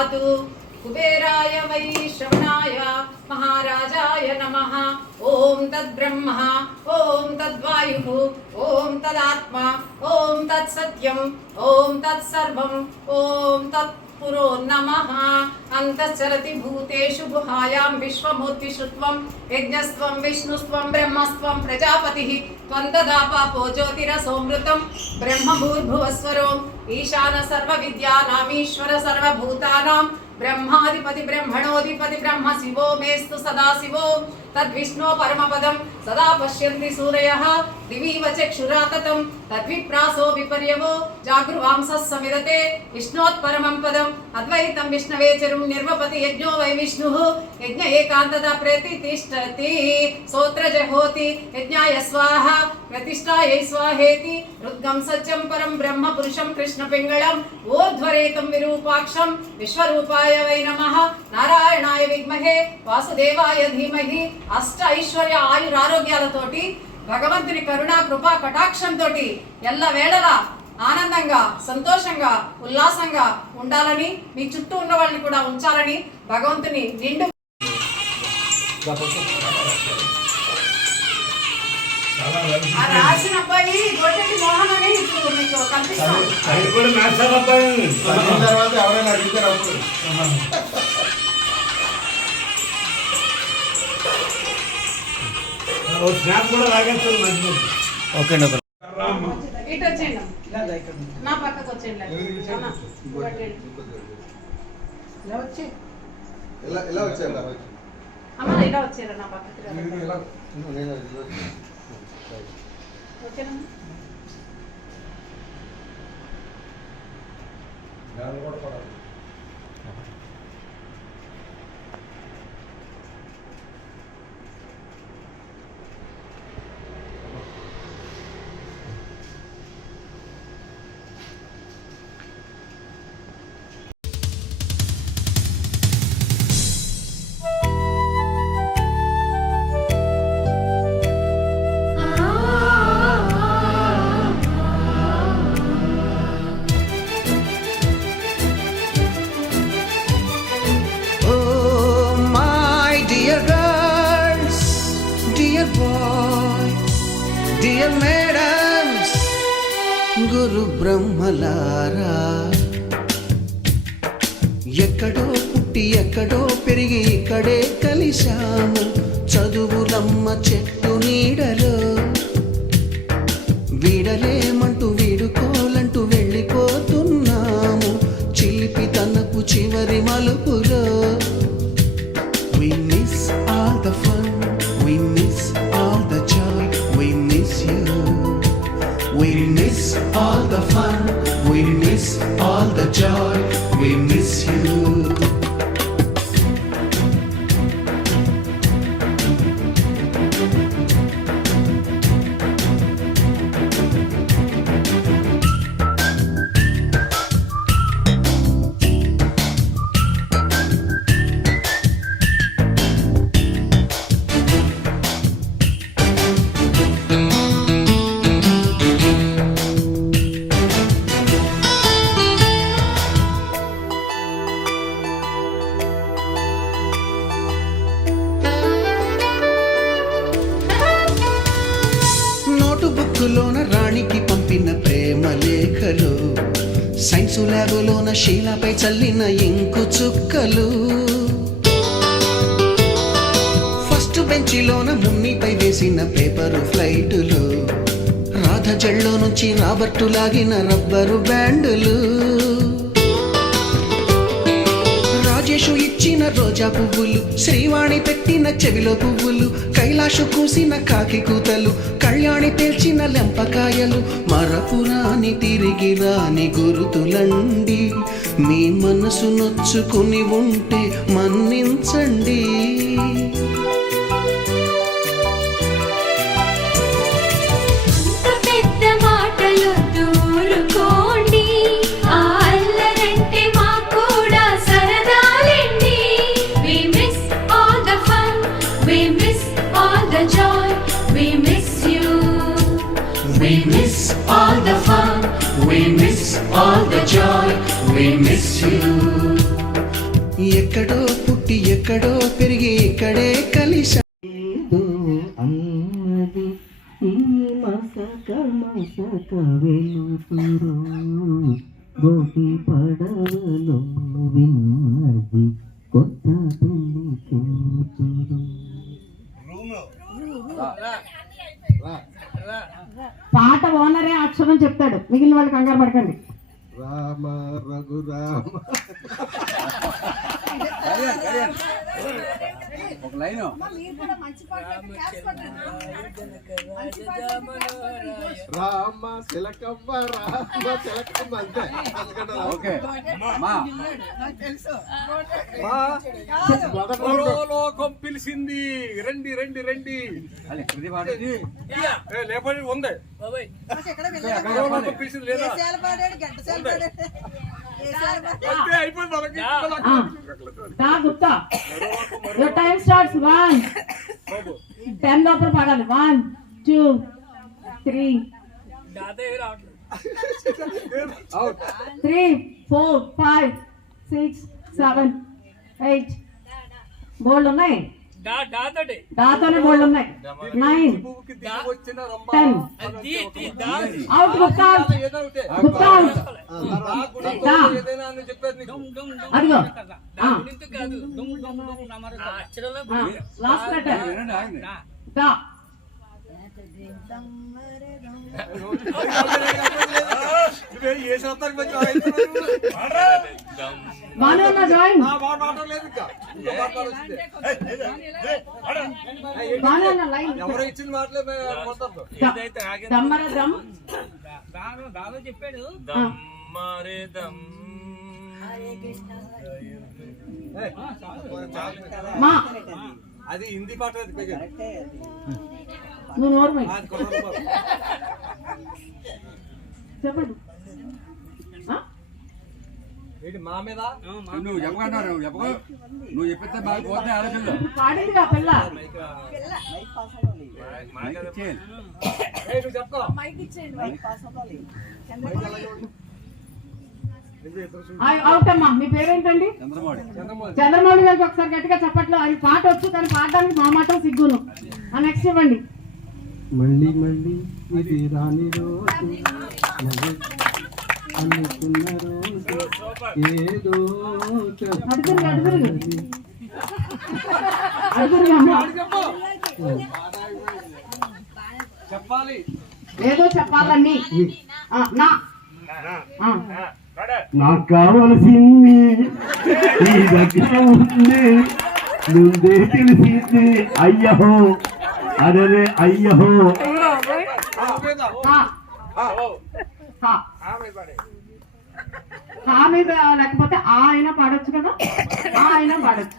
ददातु। कुबेराय वैश्रवणाय महाराजाय नमः। ओम तद्ब्रह्म ओम तद्वायुः ओम तदात्मा ओम तत्सत्यम ओम तत्सर्वं ओम तत्पुरो नमः। अंतश्चरति भूतेषु गुहायां विश्वमूर्तिषुत्वं यज्ञस्त्वं विष्णुस्त्वं ब्रह्मस्त्वं प्रजापतिः त्वं तदापापो ज्योतिरसोमृतं ब्रह्मभूर्भुवस्वरो ईशान सर्वविद्यानामीश्वर सर्वभूतानां ब्रह्माधिपति ब्रह्मणोधिपति ब्रह्म शिवो मेस्तु सदा शिवो तद्विष्णो परमपदं सदा पश्यन्ति सूरयः दिवीव चक्षुराततं तद्विप्रासो विपर्यवो जागृवांसः समिरते विष्णोत्परमं पदम् अद्वैतं विष्णवे चरुं निर्वपति यज्ञो वै विष्णुः यज्ञ एकान्तता प्रतिष्ठति सोत्र जहोति यज्ञाय स्वाहा प्रतिष्ठायै स्वाहेति रुद्गं सत्यं परं ब्रह्म पुरुषं कृष्णपिङ्गळं ऊर्ध्वरेतं विरूपाक्षं विश्वरूपाय वै नमः। नारायणाय विद्महे वासुदेवाय धीमहि। అష్ట ఐశ్వర్య ఆయుర ఆరోగ్యాలతోటి భగవంతుని కరుణా కృపా కటాక్షంతోటి ఎల్ల వేళలా ఆనందంగా సంతోషంగా ఉల్లాసంగా ఉండాలని మీ చుట్టూ ఉన్న వాళ్ళని కూడా ఉంచాలని భగవంతుని నిండు రాసిన అబ్బాయి గొడ్డెట్టి మోహన్ అని ఇప్పుడు మీకు కనిపిస్తాను. స్నాప్ కూడా లాగేస్తుంది మంచిది. ఓకే అండి. ఇటు వచ్చేయండి నా పక్కకు వచ్చేయండి. ఇలా వచ్చారా అమ్మా? ఇలా వచ్చారా నా పక్కకి? ఓకేనా? డియర్ మేడమ్స్ గురు బ్రహ్మలారా, ఎక్కడో పుట్టి ఎక్కడో పెరిగి ఇక్కడే కలిశాము చదువులమ్మ చెట్టు నీడలో. వీడలేమంటూ వీడుకోలంటూ వెళ్ళిపోతున్నాము చిలిపి తనకు చివరి మలుపులో. We miss all the fun, we miss all the joy, we miss you. We miss all the fun, we miss all the joy, we miss you. బుక్కులోన రాణికి పంపిన ప్రేమ లేఖలు, సైన్సు ల్యాబులోన శీలాపై చల్లిన ఇంకు చుక్కలు, ఫస్ట్ బెంచిలోన మున్నిపై వేసిన పేపరు ఫ్లైటులు, రాధ జల్లో నుంచి రాబర్టు లాగిన rubber బ్యాండులు, Rajesh ఇచ్చిన రోజా పువ్వులు, శ్రీవాణి పెట్టిన చెవిలో పువ్వులు, కైలాషు కూసిన కాకి కూతలు, కళ్యాణి పేల్చిన లెంపకాయలు, మరపురాని తిరిగి రాని గురుతులండి. మీ మనసు నొచ్చుకుని ఉంటే మన్నించండి. We miss all the fun, we miss all the joy, we miss you. ఎక్కడో పుట్టి ఎక్కడో పెరిగి ఇక్కడే కలిశా అన్నది ఈ మసక మసక వెలుతురు గోపి పడవలో విన్నది కొత్త పెళ్లి కూతురు. పాట ఓనరే అక్షరం చెప్తాడు, మిగిలిన వాళ్ళు కంగారు పడకండి. రామ రఘురామ ఒక లైన్ రామ తిలకమ్మ రామ తిలకమ్మ అంతే. ఓకే లోకం పిలిచింది, రండి రండి రండి. లేపడి ఉంది పిలిచింది లేదా అయిపోయింది మనకి. గుప్తా యువర్ టైం స్టార్ట్స్ 1 10 లోపల పాడాలి. 1 2 3 3 4 5 6 7 8 బోల్డ్ ఉన్నాయి. దాతోనే బోల్డ్ ఉన్నాయి. 9 10 అవుట్. గుప్తా గుప్తా అదిగో లాస్ట్ లెటర్ దా. బాగానే ఉన్నా జాయిన్, బాగానే ఉన్నా లైన్. ఎవరు ఇచ్చిన మాటలే దమ్మర దమ్ చెప్పాడు. మా అది హిందీ పాట. నువ్వు నోర్మై చెప్పండి. మా మీద నువ్వు చెప్పకుండా నువ్వు చెప్పితే బాగా పోతే ఆలోచనలో పాడింది ఆ పిల్ల. నువ్వు చెప్తా. అవుట్ అమ్మా. మీ పేరేంటండి? చంద్రమౌళి గారికి ఒకసారి గట్టిగా చెప్పట్లో. అది పాట వచ్చు కానీ పాడడానికి మా మాత్రం సిగ్గును. నెక్స్ట్ ఇవ్వండి. మళ్ళీ మళ్ళీ ఇది రాని రోజు అనుకున్న రోజు ఏదో చెప్పాలి, ఏదో చెప్పాలని. నాకు కావలసింది ఈ దగ్గర ఉంది, ముందే తెలిసింది. అయ్యహో అరే అయ్యహో. ఆ మీద లేకపోతే ఆ అయినా పాడొచ్చు కదా. ఆ అయినా పాడొచ్చు.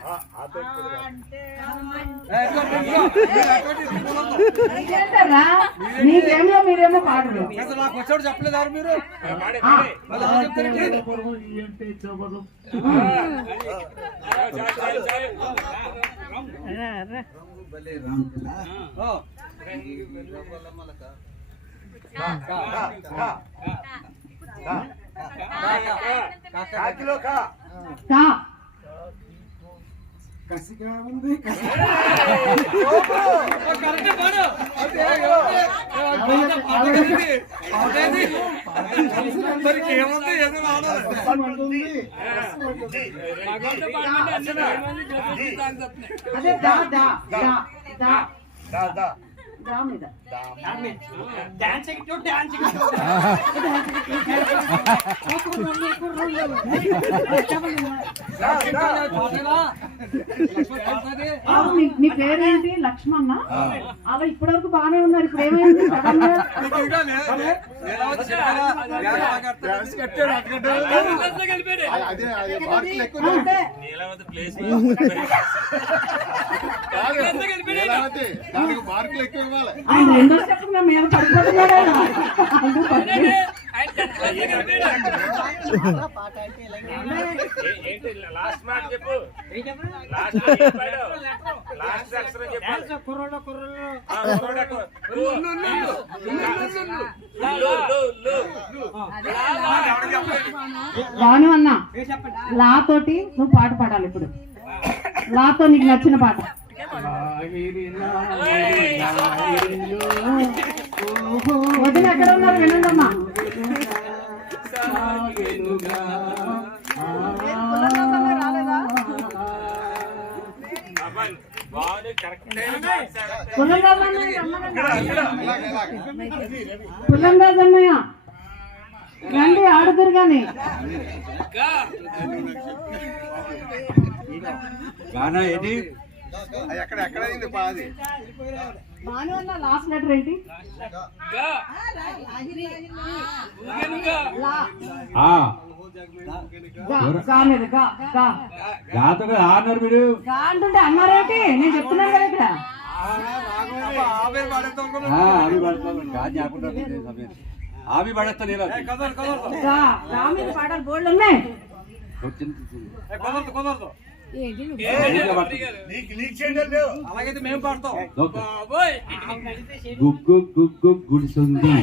మీకేమో మీరేమో పాడరు. నాకు వచ్చాడు చెప్పలేదు మీరు. కసిగా ఉంది ఏముంది ఏదో అదే దా దా దా దా దా మీద మీ పేరేంటి? లక్ష్మణ. అలా ఇప్పటి వరకు బాగానే ఉన్నారు, ఇప్పుడు ఏమైంది సడన్ గా? రెండో స్టెప్ మేము పడిపోతున్నాడా? లాస్ట్ మాట చెప్పు. భాను అన్న లా తోటి నువ్వు పాట పాడాలి ఇప్పుడు. లాతో నీకు నచ్చిన పాట. వదిన ఎక్కడ ఉన్నారు వినండమ్మా. పుల్లంరాజన్నయ్య రండి ఆడుతురు గాని. గానా ఏంటి భాను అన్న లాస్ట్ లెటర్ ఏంటి? అంటుంటే అన్నారేంటి? నేను చెప్తున్నాను కదా ఇక్కడ. ఆవి పడేస్తా పాటలు బోర్డు ఉన్నాయి. అలాగైతే మేము పాడతాం. గుగ్గు గుగ్గు గుడిసుంది.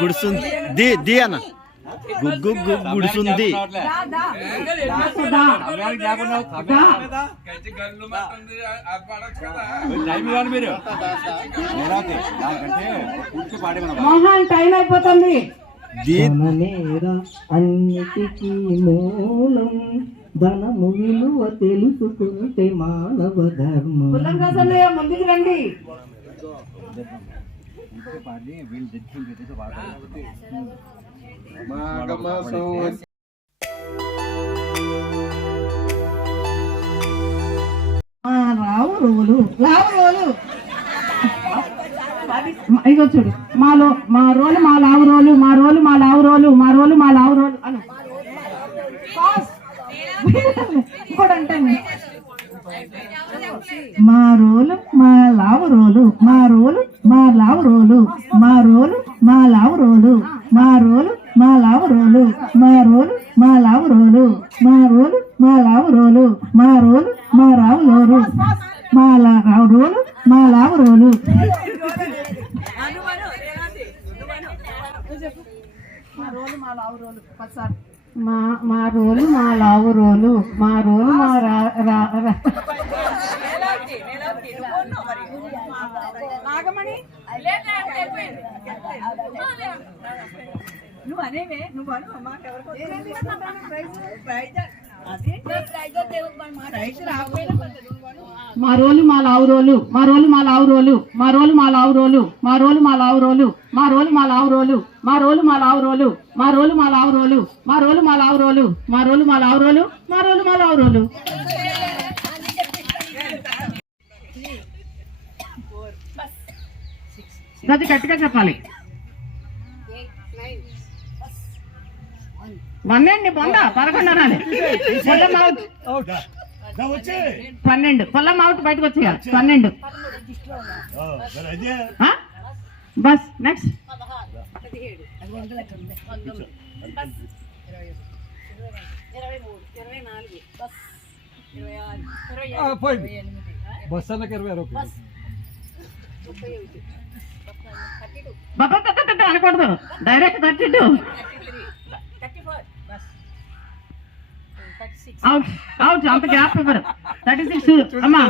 గుడిసుంది ది అన్న గుగ్గు గుడిసుంది. మోహన్ టైం అయిపోతుంది. అన్నిటికీ మూలం ధనము విలువ తెలుసుకుంటే మానవ ధర్మం. పుల్లంరాజన్నయ్య ముందుకు రండి. రావు రోలు ఇగో చూడు. మా రోలు మా లావు రోలు, మా రోలు మా లావు రోలు, మా రోలు మా లావు రోలు అను. ఇంకోటి అంటే మా రోలు మా లావు రోలు, మా రోలు మా లావు రోలు, మా రోలు మా లావు రోలు, మా రోలు మా లావు రోలు, మా రోలు మా లావు రోలు, మా రోలు మా లావు రోలు, మా రోలు మా రావు రోలు, మా రావు రోలు మా లావు రోలు. మా రోలు మా లావు రోలు, మా రోలు మా లావు రోలు, మా రోలు మా నువ్వు అనేవే నువ్వు మా రోలు మా లావు రోలు, మా రోలు మా లావు రోలు, మా రోలు మా లావు రోలు, మా రోలు మా లావు రోలు, మా రోలు మా లావు రోలు, మా రోలు మా లావు రోలు, మా రోలు మా లావు రోలు, మా రోలు మా లావు రోలు, మా రోలు మా లావు రోలు, మా రోలు మా లావు రోలు. అది గట్టిగా చెప్పాలి. వన్నండి పొంద 11 అనాలి. పొల్లం అవుట్ 12. పొల్లం అవుట్ బయటకు వచ్చేయాలి 12. Bus next. బస్ అన్నకి 26 బాబా అనకూడదు. డైరెక్ట్ 32. అవుట్ అవుట్ అంత గ్యాప్ ఇవ్వరు. 36 అమ్మా.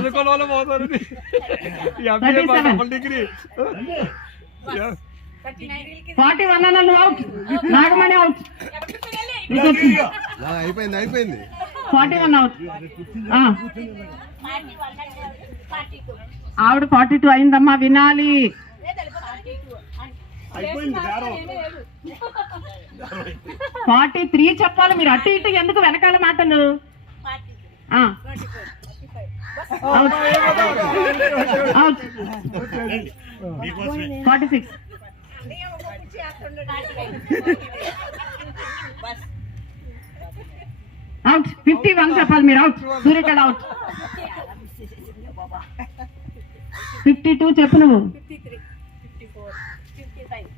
41 అన్న అవుట్. నాగమణి అవుట్. అయిపోయింది 41 అవుట్. ఆవిడ 42 అయిందమ్మా. వినాలి. 43 చెప్పాలి మీరు. అటు ఇటు ఎందుకు వెనకాల మాటలు. 46 అవుట్. 51 చెప్పాలి మీరు. అవుట్. సూర్యకళ అవుట్. 52 చెప్పు నువ్వు.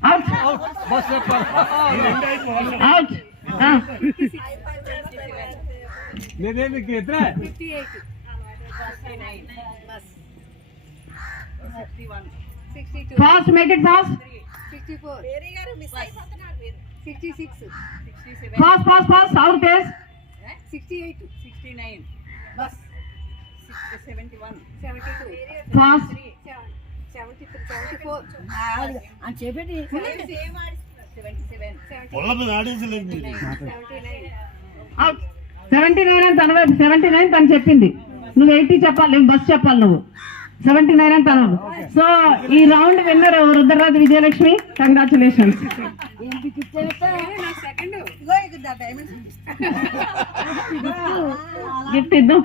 Out out. లేదే ఎత్రా fast make it fast. Fast fast fast our pace. 68 69 buzz 71 72 fast 74 అని చెప్పేది 79 అని తన వైపు 79 తను చెప్పింది. నువ్వు 80 చెప్పాలి, నువ్వు బస్ చెప్పాలి, నువ్వు 79 అని తను. సో ఈ round winner Rudraraju Vijayalakshmi, congratulations. Gift ఇద్దాం.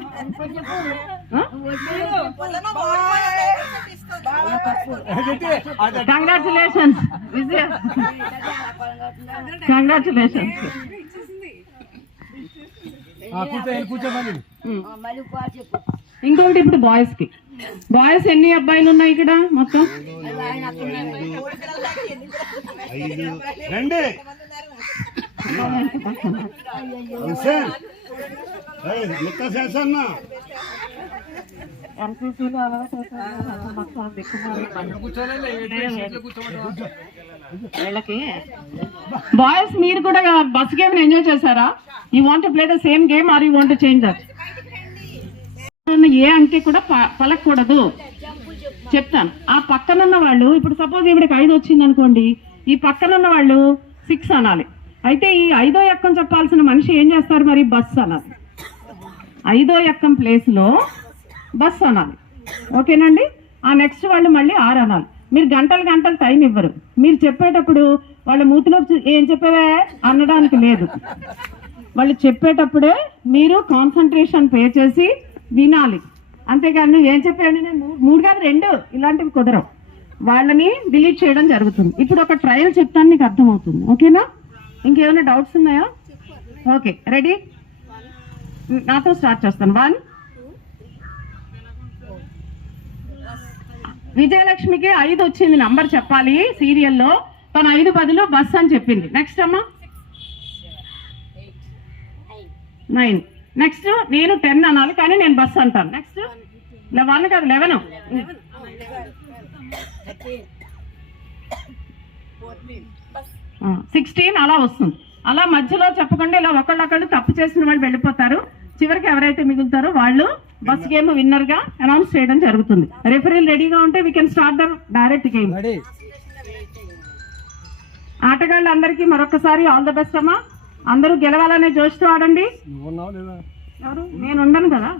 కంగ్రాచులేషన్స్ విజయ, కంగ్రాచులేషన్స్. కూర్చోమని ఇంకొకటి ఇప్పుడు బాయ్స్ కి. బాయ్స్ ఎన్ని అబ్బాయిలు ఉన్నాయి ఇక్కడ మొత్తం? రండి లెక్క చేసన్నా బాయ్స్ మీరు కూడా బస్ గేమ్ ఎంజాయ్ చేశారా? You want play the same game or you want change that? ఏ అంకె కూడా పలకూడదు చెప్తాను. ఆ పక్కనున్న వాళ్ళు, ఇప్పుడు సపోజ్ ఇవిడికి 5 వచ్చింది అనుకోండి, ఈ పక్కనున్న వాళ్ళు 6 అనాలి. అయితే ఈ 5వ ఎక్కం చెప్పాల్సిన మనిషి ఏం చేస్తారు మరి? బస్ అనాలి. 5వ ఎక్కం ప్లేస్ లో బస్ అనాలి. ఓకేనండి? ఆ నెక్స్ట్ వాళ్ళు మళ్ళీ 6 అనాలి. మీరు గంటలు గంటలు టైం ఇవ్వరు. మీరు చెప్పేటప్పుడు వాళ్ళ మూతిలో ఏం చెప్పేవే అనడానికి లేదు. వాళ్ళు చెప్పేటప్పుడే మీరు కాన్సన్ట్రేషన్ పే చేసి వినాలి. అంతేగాని నువ్వు ఏం చెప్పాను, 3 కాదు 2 ఇలాంటివి కుదరవు. వాళ్ళని డిలీట్ చేయడం జరుగుతుంది. ఇప్పుడు ఒక ట్రయల్ చెప్తాను, నీకు అర్థమవుతుంది. ఓకేనా? ఇంకేమైనా డౌట్స్ ఉన్నాయా? Okay, ready? నాతో స్టార్ట్ చేస్తాను. 1. విజయలక్ష్మికి 5 వచ్చింది నంబర్ చెప్పాలి సీరియల్లో. తను 5 బదులు బస్ అని చెప్పింది. నెక్స్ట్ అమ్మా 9. నెక్స్ట్ నేను 10 అనాలి, కానీ నేను బస్ అంటాను. నెక్స్ట్ 1 కాదు 11. 16 అలా వస్తుంది. అలా మధ్యలో చెప్పకుండా ఇలా ఒకళ్ళొకళ్ళు తప్పు చేసిన వాళ్ళు వెళ్ళిపోతారు. చివరికి ఎవరైతే మిగులుతారో వాళ్ళు బస్ గేమ్ విన్నర్ గా అనౌన్స్ చేయడం జరుగుతుంది. రెఫరీలు రెడీగా ఉంటే we can start the direct game. ఆటగాళ్ళందరికీ మరొకసారి ఆల్ ద బెస్ట్ అమ్మా. అందరూ గెలవాలనే జోష్తో ఆడండి. ఎవరు? నేను ఉండను కదా.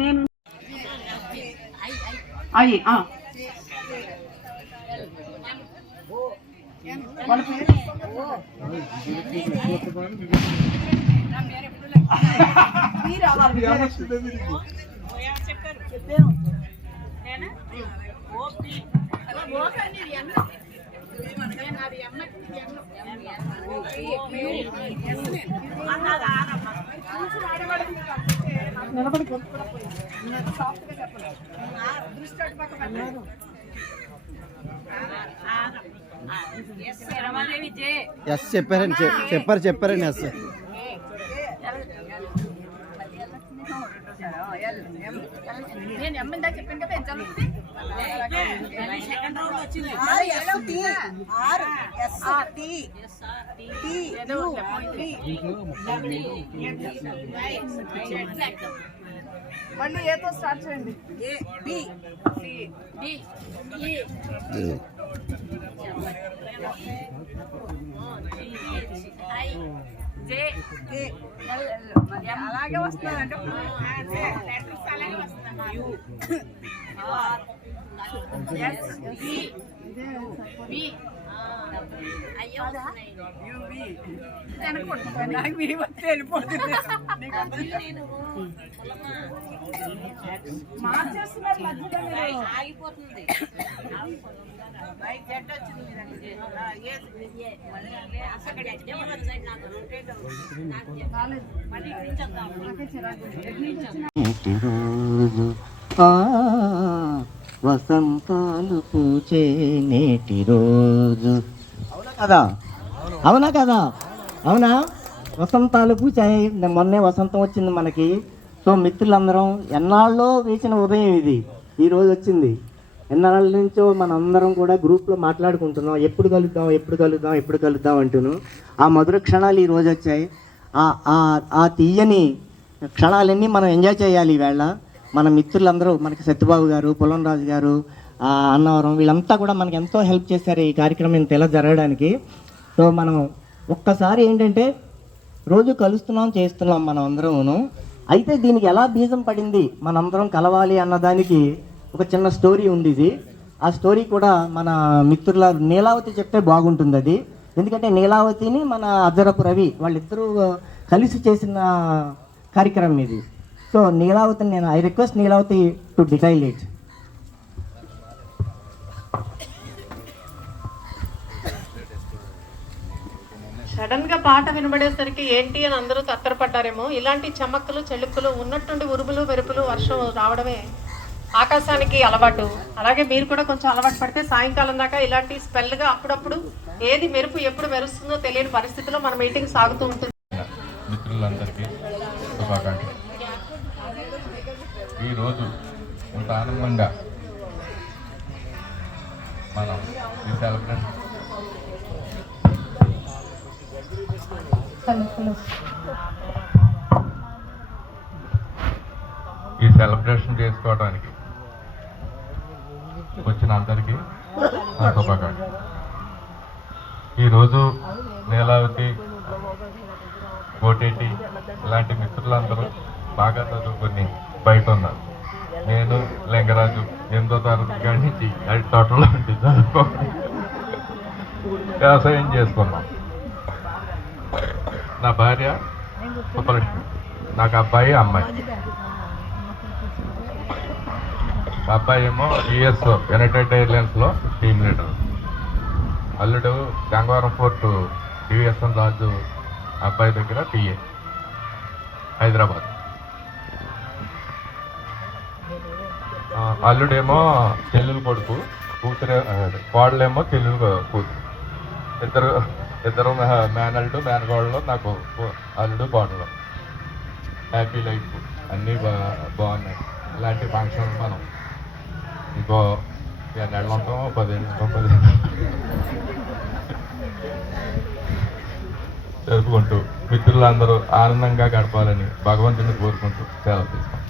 నేను అయ్యి వాళ్ళ పేరు ఎస్ చెప్పారండి, చెప్పారండి ఎస్. నేను ఎమ్మందా చెప్పాను కదా ఎంత సెకండ్ రౌండ్ వచ్చింది. మళ్ళీ ఏతో స్టార్ట్ చేయండి. A B C D E I J అలాగే వస్తుందంటే లెటర్స్ అలాగే వస్తున్నాయి. U R S B B అయ్యో యు బి అనుకుంటున్నాను. నాకు మీ వస్తే వెళ్ళిపోతుంది. మార్చేస్తున్నారు మధ్యలో ఆగిపోతుంది. జెడ్ వచ్చింది. వసంతాలు పూచే నేటి రోజు. అవునా కదా? అవునా కదా? అవునా? వసంతాలు పూచాయి. మొన్నే వసంతం వచ్చింది మనకి. సో మిత్రులందరం ఎన్నాళ్ళలో వేసిన ఉదయం ఇది ఈరోజు వచ్చింది. ఎన్నాళ్ళ నుంచో మనందరం కూడా గ్రూప్లో మాట్లాడుకుంటున్నాం, ఎప్పుడు కలుద్దాం అంటున్నాం. ఆ మధుర క్షణాలు ఈరోజు వచ్చాయి. ఆ తీయని క్షణాలన్నీ మనం ఎంజాయ్ చేయాలి ఈవేళ. మన మిత్రులందరూ, మనకి సత్యబాబు గారు, పుల్లంరాజు గారు, అన్నవరం, వీళ్ళంతా కూడా మనకి ఎంతో హెల్ప్ చేశారు ఈ కార్యక్రమం ఇంత ఇలా జరగడానికి. సో మనం ఒక్కసారి ఏంటంటే రోజు కలుస్తున్నాం, చేస్తున్నాం మనం అందరమును. అయితే దీనికి ఎలా బీజం పడింది మనందరం కలవాలి అన్నదానికి ఒక చిన్న స్టోరీ ఉంది. ఇది ఆ స్టోరీ కూడా మన మిత్రుల నీలావతి చెప్తే బాగుంటుంది అది. ఎందుకంటే నీలావతిని మన అజరపు రవి వాళ్ళిద్దరూ కలిసి చేసిన కార్యక్రమం ఇది. సో నీలావతిని I request Neelavathi to detail it. Sudden గా పాట వినబడేసరికి ఏంటి అని అందరూ తత్తరపడ్డారేమో. ఇలాంటి చమక్కులు చెలుక్కులు ఉన్నట్టుండి ఉరుములు మెరుపులు వర్షం రావడమే ఆకాశానికి అలవాటు. అలాగే మీరు కూడా కొంచెం అలవాటు పడితే సాయంకాలం దాకా ఇలాంటి స్పెల్గా అప్పుడప్పుడు ఏది మెరుపు ఎప్పుడు మెరుస్తుందో తెలియని పరిస్థితిలో మన మీటింగ్ సాగుతూ ఉంటుంది. మిత్రులందరికీ శుభాకాంక్షలు. ఈరోజు ఇంత ఆనందంగా మనం ఈ సెలబ్రేషన్ చేసుకోవడానికి వచ్చిన అందరికీ నా శుభాకాంక్షలు. ఈరోజు నీలావతి, కోటేటి ఇలాంటి మిత్రులందరూ బాగా చదువుకొని బయట ఉన్నారు. నేను లింగరాజు 8వ తరగతి కాడి నుంచి అరటి తోటలో ఉండి చదువుకోవాలి, వ్యవసాయం చేసుకున్నాం. నా భార్య సుబ్బలక్ష్మి, నాకు అబ్బాయి అమ్మాయి. అబ్బాయి ఏమో యుఎస్ యునైటెడ్ ఎయిర్లైన్స్లో టీమ్ లీడర్. అల్లుడు గంగవరం ఫోర్ట్ యుఎస్ఎన్ రాజు అబ్బాయి దగ్గర పిఏ హైదరాబాద్. అల్లుడేమో చెల్లెలు కొడుకు, కూతురు కోడలేమో చెల్లెలు కూతురు. ఇద్దరు మేనల్డు మేనగోడలో నాకు అల్లుడు కోడలు. హ్యాపీ లైఫ్, అన్నీ బాగున్నాయి. ఇలాంటి ఫంక్షన్లు మనం ఇంకో 2 నెలలు ఉంటాం, 10 జరుపుకుంటూ మిత్రులందరూ ఆనందంగా గడపాలని భగవంతుని కోరుకుంటూ సెలవు తీసుకుంటాం.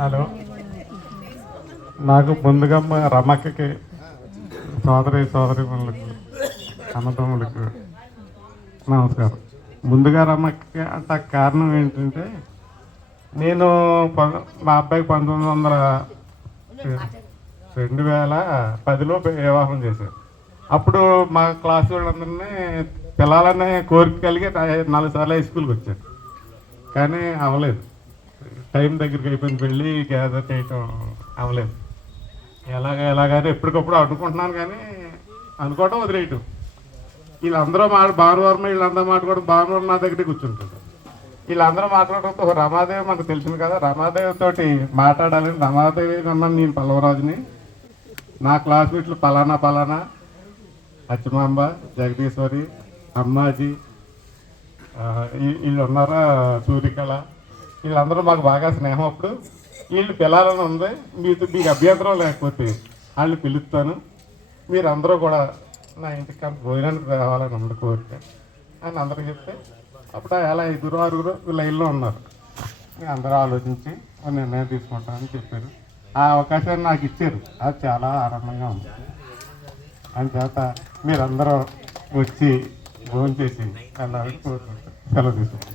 హలో, నాకు ముందుగా రమక్కకి సోదరిమణులకు అన్నదమ్ములకు నమస్కారం. ముందుగా రమక్కకి అంటే కారణం ఏంటంటే, నేను మా అబ్బాయికి 2010లో వివాహం చేశాను. అప్పుడు మా క్లాస్ వాళ్ళందరినీ పిల్లలనే కోరిక కలిగి 4 సార్లు హై స్కూల్కి వచ్చాను. కానీ అవ్వలేదు, టైం దగ్గరికి అయిపోయింది, పెళ్ళి గ్యాదర్ చేయటం అవ్వలేదు. ఎలాగైనా ఎప్పటికప్పుడు అనుకుంటున్నాను, కానీ అనుకోవటం వదిలేయటం. వీళ్ళందరూ భానువారం వీళ్ళందరూ మాట్లాడడం, భానువారం నా దగ్గరే కూర్చుంటారు. వీళ్ళందరూ మాట్లాడడంతో రమాదేవి మనకు తెలిసింది కదా, రమాదేవి తోటి మాట్లాడాలని రమాదేవి అన్నాను. నేను పల్లవరాజుని, నా క్లాస్మేట్లు పలానా అచ్చమాంబ, జగదీశ్వరి, అమ్మాజీ, వీళ్ళు ఉన్నారా, సూర్యకళ, వీళ్ళందరూ మాకు బాగా స్నేహం. అప్పుడు వీళ్ళు పిల్లలని ఉంది, మీకు అభ్యంతరం లేకపోతే వాళ్ళని పిలుస్తాను, మీరు అందరూ కూడా నా ఇంటికి భోజనానికి రావాలని ఉంది కోరిక అని అందరూ చెప్తే, అప్పుడు అలా 5-6 లైన్లో ఉన్నారు. అందరూ ఆలోచించి నిర్ణయం తీసుకుంటామని చెప్పారు. ఆ అవకాశాన్ని నాకు ఇచ్చారు, అది చాలా ఆనందంగా ఉంది. అందుచేత మీరందరూ వచ్చి భోజనం చేసి వెళ్ళాలని కోరుకుంటారు. సెలవు తీసుకుంటాం.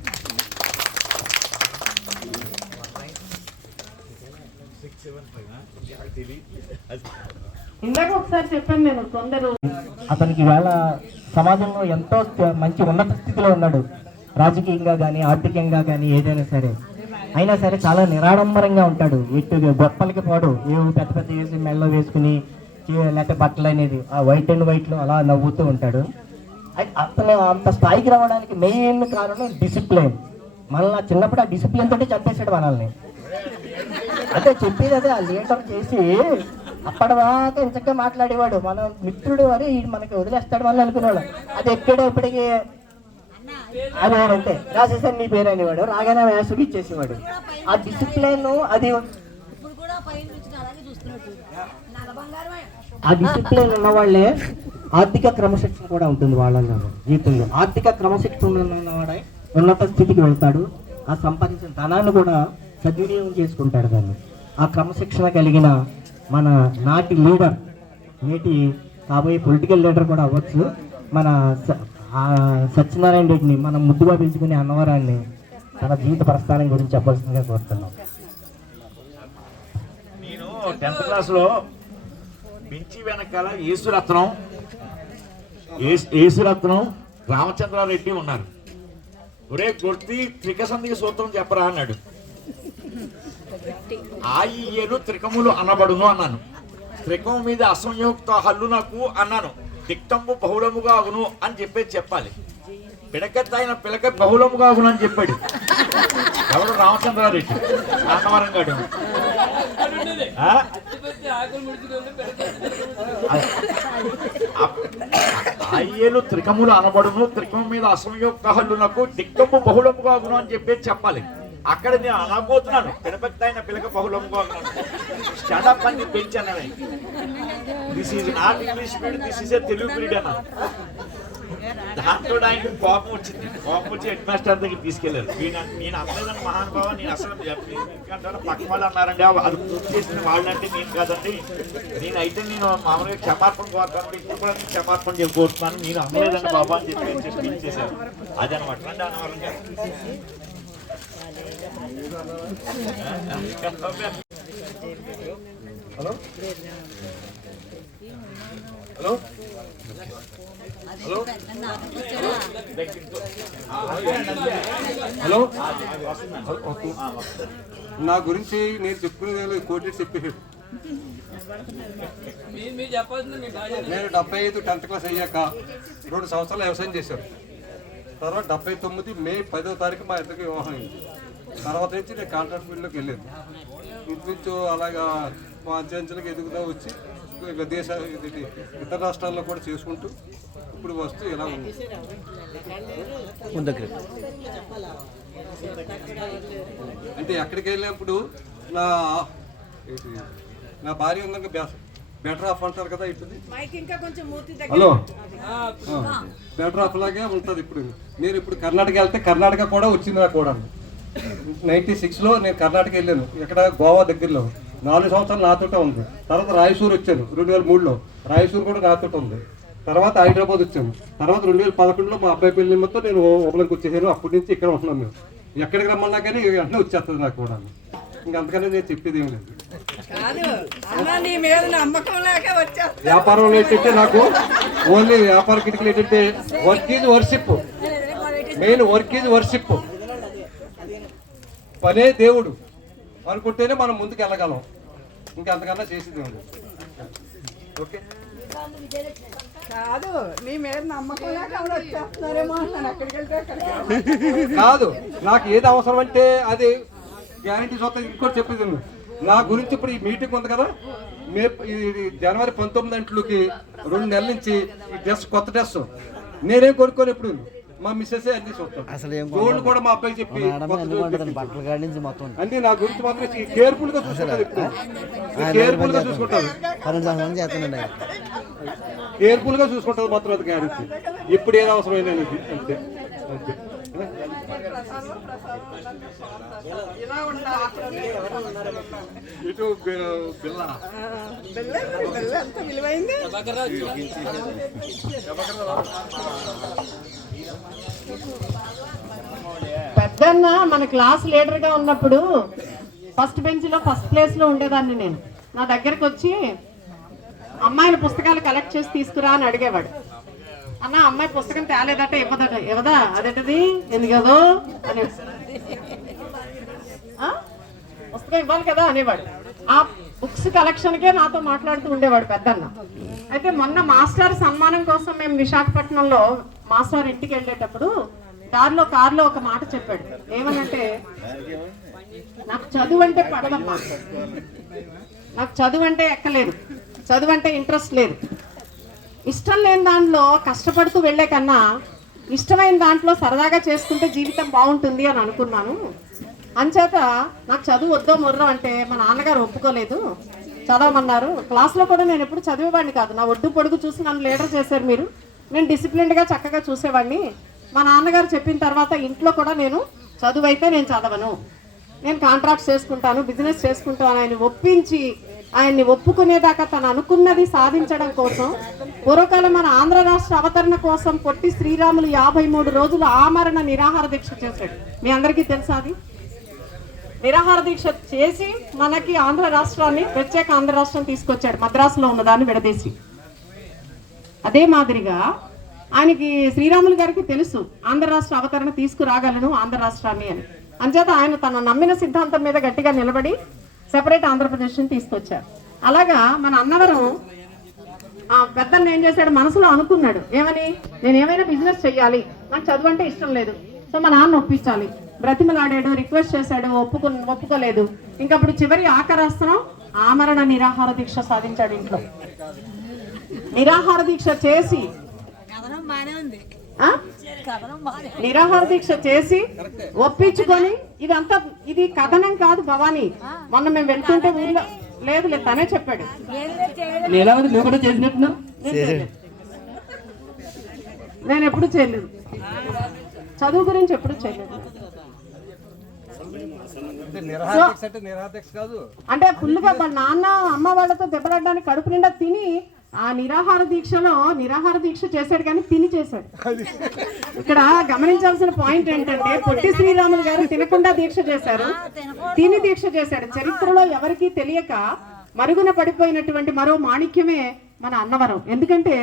ఇందాక ఒకసారి చెప్పాను నేను, కొందరు అతనికి వేళ సమాజంలో ఎంతో మంచి ఉన్నత స్థితిలో ఉన్నాడు, రాజకీయంగా కానీ ఆర్థికంగా కానీ ఏదైనా సరే. అయినా సరే చాలా నిరాడంబరంగా ఉంటాడు. ఎటు బొప్పలకి పోడు, పెద్ద పెద్ద వేసి మెల్లో వేసుకుని లేకపోతే బట్టలు అనేది ఆ వైట్ అండ్ వైట్లో అలా నవ్వుతూ ఉంటాడు. అతను అంత స్థాయికి రావడానికి మెయిన్ కారణం డిసిప్లిన్. మనల్ని చిన్నప్పుడు ఆ డిసిప్లిన్ తోటి చంపేశాడు మనల్ని. అంటే చెప్పేది అదే, ఆ లీడర్ చేసి అప్పటిదాకా ఇంచక్క మాట్లాడేవాడు, మన మిత్రుడు అని మనకి వదిలేస్తాడు అని అనుకునేవాడు. అది ఎక్కడెప్పటికి అది అంతే రాసేసాను నీ పేరు అనేవాడు, రాగానే వేసుకు ఇచ్చేసేవాడు. ఆ డిసిప్లిన్ అది ఆ డిసిప్లిన్ ఉన్న వాళ్ళే ఆర్థిక క్రమశిక్షణ కూడా ఉంటుంది వాళ్ళ జీవితంలో. ఆర్థిక క్రమశిక్షణ ఉన్నవాడే ఉన్నత స్థితికి వెళ్తాడు. ఆ సంపాదించిన ధనాన్ని కూడా సద్వినియోగం చేసుకుంటాడు. దాన్ని ఆ క్రమశిక్షణ కలిగిన మన నాటి లీడర్, నేటి కాబోయే పొలిటికల్ లీడర్ కూడా అవ్వచ్చు, మన సత్యనారాయణ రెడ్డిని మనం ముద్దుగా పిలుచుకునే అన్నవరాన్ని తన జీవిత ప్రస్థానం గురించి చెప్పాల్సిందిగా కోరుతున్నాం. నేను 10th క్లాస్లో బెంచి వెనకాల యేసురత్నం రామచంద్రారెడ్డి ఉన్నారు. ఒరే గుర్తి త్రికసంధికి సూత్రం చెప్పరా అన్నాడు. ఆయిలు త్రికములు అనబడును అన్నాను. త్రికము మీద అసంయుక్త హల్లునకు అన్నాను. తిక్తంబు బహుళముగా అగును అని చెప్పాలి. పిడకెత్తాయిన పిలక బహుళముగా అగును అని చెప్పాడు. ఎవడు? రామచంద్రారెడ్డి, అన్నవరం గాడు. అయ్యేలు త్రికములు అనబడును, త్రికము మీద అసంయుక్త హల్లునకు దిక్కంబు బహుళముగా అగును అని చెప్పాలి. అక్కడ నేను అనబోతున్నాను, పిడపెత్తాయిన పిలక బహుళముగా అగును. స్టాండప్ అని పెంచాను. This is not English period, this is a Telugu period అన్న. దాంతో ఆయనకి కోపం వచ్చింది. కోపం వచ్చి హెడ్ మాస్టర్ దగ్గర తీసుకెళ్లారు. నేను అమ్మలేదని మహానుభావ, నేను అసలు పక్క వాళ్ళు అన్నారండి, అది పూర్తి చేసిన వాళ్ళంటే నేను కాదండి, నేనైతే నేను మామూలుగా క్షమార్పణ కోరుతాను, ఇప్పుడు కూడా నేను క్షమార్పణ కోరుతున్నాను, నేను అమ్మలేదండి బాబా అని చెప్పి చేశారు. అదనమాట. రండి అన్నవరం గారు. హలో హలో హలో నా గురించి నేను చెప్పుకునేది కోటి చెప్పేసాడు. నేను 75 10th క్లాస్ అయ్యాక 2 సంవత్సరాలు వ్యవసాయం చేశాను. తర్వాత 79 మే 10వ తారీఖు మా ఇద్దరికి వివాహం అయింది. తర్వాత నుంచి నేను కాంట్రాక్ట్ ఫీల్డ్లోకి వెళ్ళాను. ఇంచుమించు అలాగా మా అంచెంచెలకు ఎదుగుతూ వచ్చి ఇతర రాష్ట్రాల్లో కూడా చేసుకుంటూ ఇప్పుడు వస్తూ ఎలా ఉంది. అంటే ఎక్కడికి వెళ్ళినప్పుడు నా భార్య ఉందనుక బెటర్ ఆఫ్ అంటారు కదా, ఇప్పుడు హలో బెటర్ ఆఫ్ లాగే ఉంటుంది. ఇప్పుడు నేను ఇప్పుడు కర్ణాటక వెళ్తే కర్ణాటక కూడా వచ్చింది నాకు కూడా. 96లో నేను కర్ణాటక వెళ్ళాను. ఇక్కడ గోవా దగ్గరలో 4 సంవత్సరాలు నాతోటే ఉంది. తర్వాత రాయచూరు వచ్చాను 2003లో, రాయచూరు కూడా నాతోటే ఉంది. తర్వాత హైదరాబాద్ వచ్చాము. తర్వాత 2011లో మా అబ్బాయి పెళ్లి మొత్తం నేను ఓపెన్కి వచ్చేసాను. అప్పటి నుంచి ఇక్కడ ఉంటున్నాను. మేము ఎక్కడికి రమ్మన్నా కానీ వెంటనే వచ్చేస్తుంది నాకు కూడా. ఇంకంతకనే నేను చెప్పేది ఏమి లేదు. వ్యాపారంలో ఏంటంటే నాకు ఓన్లీ వ్యాపార కిటికలు ఏంటంటే work is worship, main work is worship. పనే దేవుడు అనుకుంటేనే మనం ముందుకు వెళ్ళగలం. ఇంకంతకన్నా చేసేది ఏమి లేదు. ఓకే కాదు, నీ మీద నమ్మకం లేక వచ్చేస్తున్నారేమో అంటాను. అక్కడికి వెళ్తే కాదు, నాకు ఏది అవసరం అంటే అది గ్యారంటీ చూస్తా. ఇంకోటి చెప్పేది నా గురించి ఇప్పుడు ఈ మీటింగ్ ఉంది కదా, జనవరి 19కి 2 నెలల నుంచి ఈ డ్రెస్, కొత్త డ్రెస్ నేనేం కొనుక్కోను. ఇప్పుడు మా మిస్సెస్ అన్ని చూస్తాను. గోల్డ్ కూడా మా అబ్బాయి చెప్పి అన్ని నా గురించి మాత్రం కేర్ఫుల్ గా చూసుకుంటారు. కేర్ఫుల్ గా చూసుకుంటారు, కేర్ఫుల్ గా చూసుకుంటారు మాత్రం. అది గ్యారెంటీ. ఇప్పుడు ఏది అవసరమైన అంతే. ఇటు బిల్ల ఎంత విలువైంది. పెద్దన్న మన క్లాస్ లీడర్ గా ఉన్నప్పుడు ఫస్ట్ బెంచ్ లో ఫస్ట్ ప్లేస్ లో ఉండేదాన్ని నేను. నా దగ్గరకు వచ్చి అమ్మాయిల పుస్తకాలు కలెక్ట్ చేసి తీసుకురా అని అడిగేవాడు. అన్న అమ్మాయి పుస్తకం తేలేదట, ఇవ్వదా అదేంటిది ఎందుకదో అని, పుస్తకం ఇవ్వాలి కదా అనేవాడు. ఆ బుక్స్ కలెక్షన్కే నాతో మాట్లాడుతూ ఉండేవాడు పెద్దన్న. అయితే మొన్న మాస్టర్ సన్మానం కోసం మేము విశాఖపట్నంలో మాస్టర్ ఇంటికి వెళ్ళేటప్పుడు దారిలో కారులో ఒక మాట చెప్పాడు. ఏమనంటే, నాకు చదువు అంటే పడదమ్మా, నాకు చదువు అంటే ఎక్కలేదు, చదువు అంటే ఇంట్రెస్ట్ లేదు. ఇష్టం లేని దాంట్లో కష్టపడుతూ వెళ్ళే కన్నా ఇష్టమైన దాంట్లో సరదాగా చేసుకుంటే జీవితం బాగుంటుంది అని అనుకున్నాను. అంచేత నాకు చదువు వద్దో మొర్రో అంటే మా నాన్నగారు ఒప్పుకోలేదు, చదవమన్నారు. క్లాస్లో కూడా నేను ఎప్పుడు చదివేవాడిని కాదు. నా ఒడ్డు పొడుగు చూసి నన్ను లీడర్ చేశారు మీరు. నేను డిసిప్లిన్డ్గా చక్కగా చూసేవాడిని. మా నాన్నగారు చెప్పిన తర్వాత ఇంట్లో కూడా నేను చదువు అయితే నేను చదవను, నేను కాంట్రాక్ట్స్ చేసుకుంటాను, బిజినెస్ చేసుకుంటాను ఆయన ఒప్పించి ఆయన్ని ఒప్పుకునేదాకా తను అనుకున్నది సాధించడం కోసం పూర్వకాలం మన ఆంధ్ర రాష్ట్ర అవతరణ కోసం పొట్టి శ్రీరాములు 53 రోజులు ఆమరణ నిరాహార దీక్ష చేశాడు. మీ అందరికీ తెలుసా? అది నిరాహార దీక్ష చేసి మనకి ఆంధ్ర రాష్ట్రాన్ని, ప్రత్యేక ఆంధ్ర రాష్ట్రం తీసుకొచ్చాడు, మద్రాసులో ఉన్నదాన్ని విడదీసి. అదే మాదిరిగా ఆయనకి శ్రీరాములు గారికి తెలుసు ఆంధ్ర రాష్ట్ర అవతరణ తీసుకురాగలను ఆంధ్ర రాష్ట్రాన్ని అని. అంచేత ఆయన తన నమ్మిన సిద్ధాంతం మీద గట్టిగా నిలబడి సెపరేట్ ఆంధ్రప్రదేశ్ని తీసుకొచ్చారు. అలాగా మన అన్నవరం పెద్దన్న ఏం చేశాడు, మనసులో అనుకున్నాడు ఏమని, నేను ఏమైనా బిజినెస్ చెయ్యాలి, నాకు చదువు అంటే ఇష్టం లేదు, సో మా నాన్న ఒప్పించాలి. బ్రతిమలాడాడు, రిక్వెస్ట్ చేశాడు, ఒప్పుకోలేదు. ఇంకప్పుడు చివరి ఆఖరాస్త్రం ఆమరణ నిరాహార దీక్ష సాధించాడు. ఇంట్లో నిరాహార దీక్ష చేసి నిరాహార దీక్ష చేసి ఒప్పించుకొని, ఇదంతా ఇది కథనం కాదు భవానీ, మొన్న మేము వెళ్తుంటే ఊళ్ళో లేదు తనే చెప్పాడు. నేను ఎప్పుడు చేయలేదు, చదువు గురించి ఎప్పుడు చేయలేదు. అంటే ఫుల్గా వాళ్ళ నాన్న అమ్మ వాళ్ళతో దెబ్బలాడడానికి కడుపు నిండా తిని ఆ నిరాహార దీక్ష చేశాడు, కానీ తిని చేశాడు. ఇక్కడ గమనించాల్సిన పాయింట్ ఏంటంటే పొట్టి శ్రీరాములు గారు తినకుండా దీక్ష చేశారు, తిని దీక్ష చేశాడు. చరిత్రలో ఎవరికీ తెలియక మరుగున పడిపోయినటువంటి మరో మాణిక్యమే మన అన్నవరం. ఎందుకంటే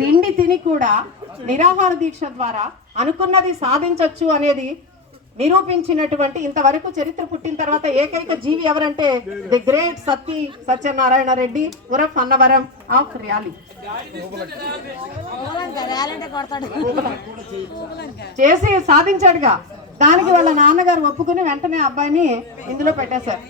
తిండి తిని కూడా నిరాహార దీక్ష ద్వారా అనుకున్నది సాధించవచ్చు అనేది నిరూపించినటువంటి, ఇంతవరకు చరిత్ర పుట్టిన తర్వాత ఏకైక జీవి ఎవరంటే ది గ్రేట్ సత్యనారాయణ రెడ్డి ఉరఫ్ అన్నవరం ఆఫ్ ర్యాలీ. చేసి సాధించాడుగా. దానికి వాళ్ళ నాన్నగారు ఒప్పుకుని వెంటనే అబ్బాయిని ఇందులో పెట్టేశారు.